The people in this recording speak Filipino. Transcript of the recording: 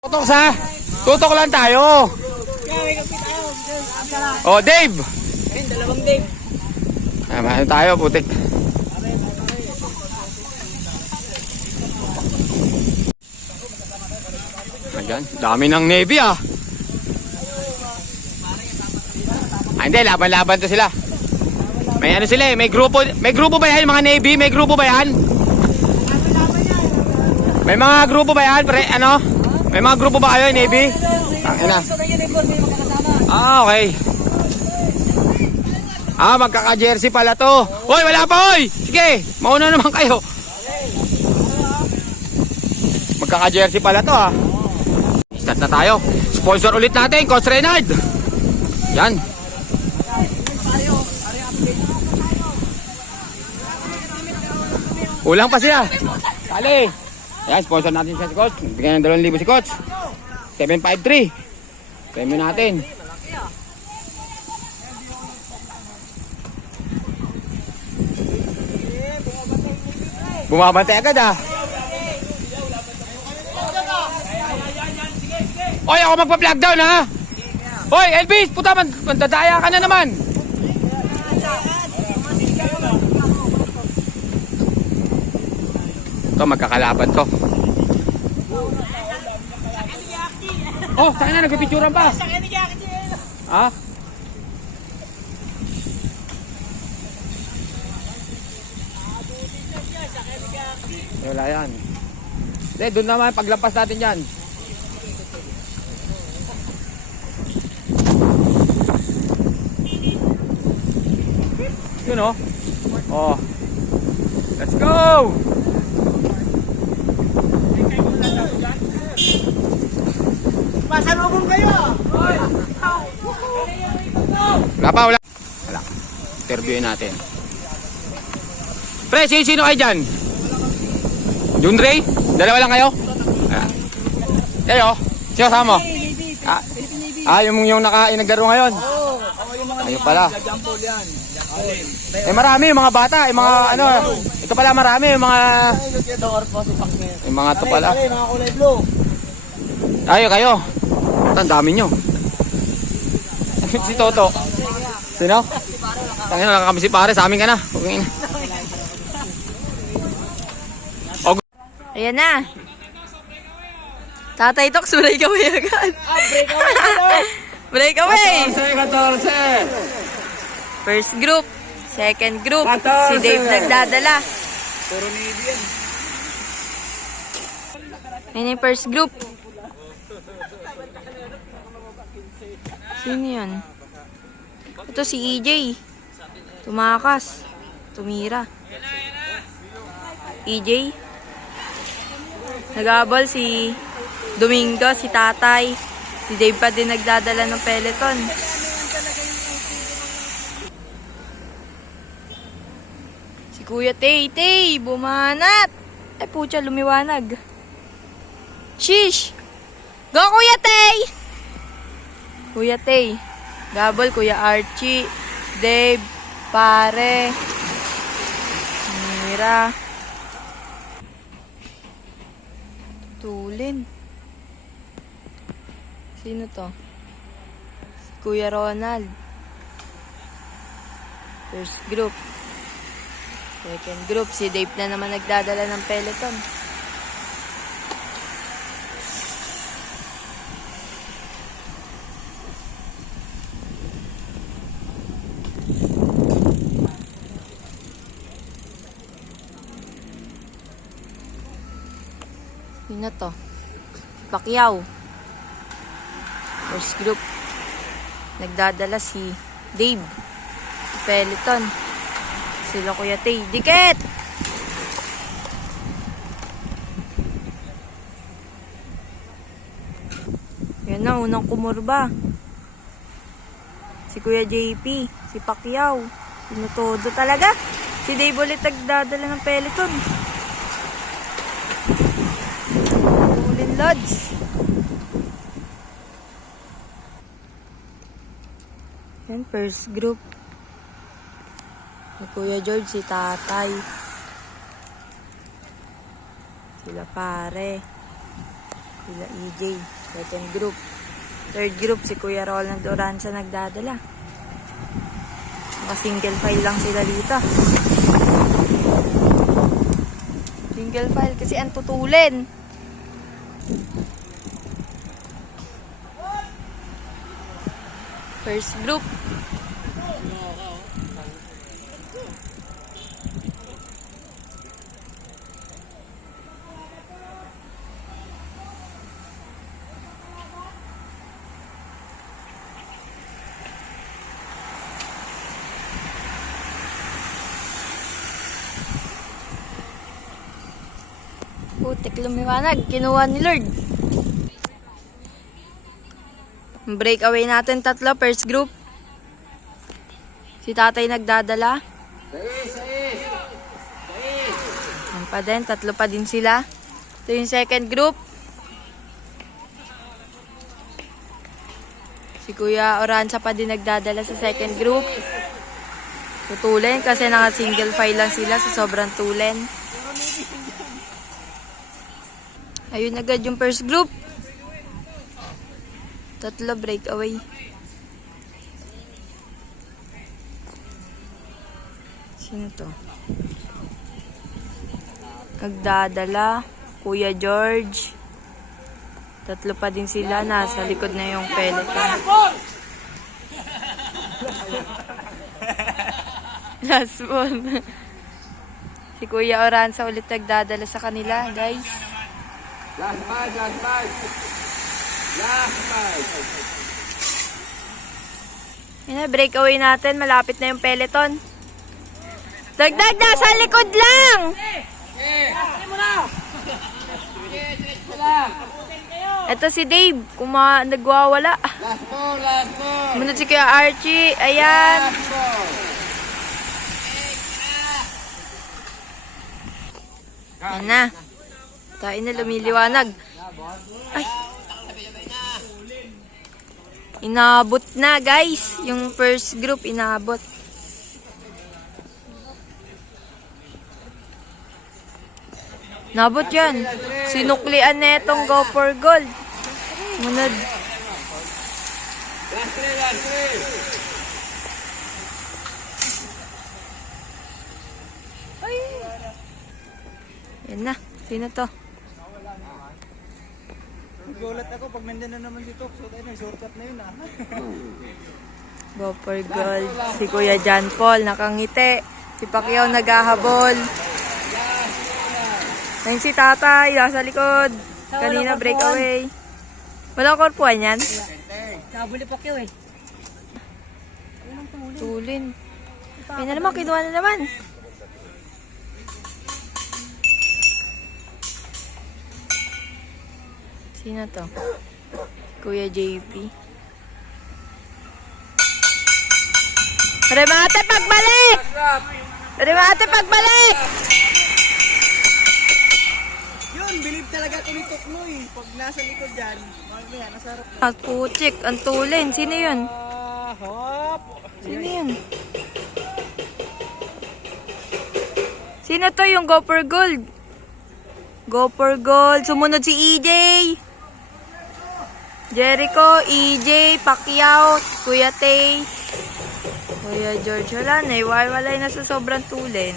Tutok lang tayo. Oh, Dave. Ayun, dalawang Dave. Ano tayo, putik. Ayan, dami ng Navy ah. Hindi, laban-laban to sila. May ano sila eh, may grupo ba yan, mga Navy? May grupo ba yan? May mga grupo ba yan, pre? Ano? May mga grupo ba kayo, Navy? Ina. Ah, okay. Ah, magkaka-jersey pala to. Hoy, wala pa, hoy! Sige, mauna naman kayo. Magkaka-jersey pala to, ah. Start na tayo. Sponsor ulit natin, Coach Reynard. Yan. Kulang pa siya. Kali. Yan, sponsor natin siya si Coach. Bigyan ng 2,000 si Coach. 753. Premyo natin. Bumabantay agad ah. Oy, ako magpa-plug down ha. Oy, Elvis, puta man, dadaya ka na naman. Ito, magkakalaban to. Oh, saan na, nagpipicturan pa. Ha? Wala yan. Hindi, doon naman, paglampas natin yan. Yun oh. Oh. Let's go! Masalubong kayo! Wala pa, wala. Wala. Interviewin natin. Pre, sino kayo dyan? Junray? Dalawa lang kayo? Ayan. Kayo? Sino kasama mo? Yung naglaro ngayon? Ayun pala. Eh marami yung mga bata, yung mga ano. Ito pala marami yung mga... Yung mga ito pala. Mga kulay blue. Kayo. Ang dami nyo. Si Toto. Sino? Tangin na lang kami si pare, sa amin ka na. Ayan na. Tatay Tox, break away agad. Break away. 14. First group. Second group. Si Dave nagdadala. Puro Navy yan. Ayan yung first group. Sino yan? Ito si EJ. Tumakas. Tumira. EJ. Nag-aabol si Domingo, si Tatay. Si Dave pa din nagdadala ng peloton. Si Kuya Tay, bumanat. Ay putya, lumiwanag. Shish! Go Kuya Tay! Kuya Tay. Gabol, Kuya Archie. Dave. Pare. Mira. Tulin. Sino to? Si Kuya Ronald. First group. Second group. Si Dave na naman nagdadala ng peloton. Yun na to. Pacquiao. First group. Nagdadala si Dave. Peloton. Sila Kuya Tay. Dikit! Yan na, unang kumurba. Si Kuya JP. Si Pacquiao. Sinutodo talaga. Si Dave ulit nagdadala ng peloton. Lods. Yan, first group. Si Kuya George, si Tatay. Sila pare. Sila EJ, second group. Third group, si Kuya Roland Oranza nagdadala. Single file lang sila dito. Single file kasi ang tutulin. First group. Putik lumiwanag. Kinuha ni Lord. Breakaway natin tatlo. First group. Si tatay nagdadala. Yan pa din. Tatlo pa din sila. Ito yung second group. Si Kuya Oranza pa din nagdadala sa second group. Tutulin kasi naka single file lang sila sa sobrang tulin. Ayun agad yung first group. Tatlo breakaway. Sino to? Nagdadala. Kuya George. Tatlo pa din sila. Nasa likod na yung peloton. Last one. Si Kuya Oranza ulit nagdadala sa kanila, guys. Last five, last five. Last five. Yun na, breakaway natin. Malapit na yung peloton. Dagdag na sa likod lang! Ito si Dave, nagwawala. Last ball, last ball. Munod si Kuya Archie. Ayan. Last ball. Ayan na. Tayo na lumiliwanag. Ay. Inabot na, guys. Yung first group, inabot. Nabot yan. Sinuklian na itong Go for Gold. Munod. Last three, last three. Yan na. Sino to? Gulat ako pag nandiyan na naman si Tok. So tayo shortcut na yun Go for Gold. Si Kuya John Paul, nakangiti. Si Pacquiao naghahabol. Ayun si tatay, nasa likod. Kanina breakaway. Walang korpuan yan? Nabuli pa kayo Tulin. Ayun na naman, kinuha na naman. Sino to? Kuya JP. Remate pagbalik! Remate pagbalik! Yun, believe talaga ako ni Toknoy. Pag nasa likod dyan, mamaya, nasa harap na. At putik, ang tulin. Sino yun? Hop! Sino yun? Sino to yung Go for Gold? Go for Gold. Sumunod si EJ. Jericho, EJ, Pacquiao, Kuya Tay, Kuya George. Wala na, iwalay na sa sobrang tulin.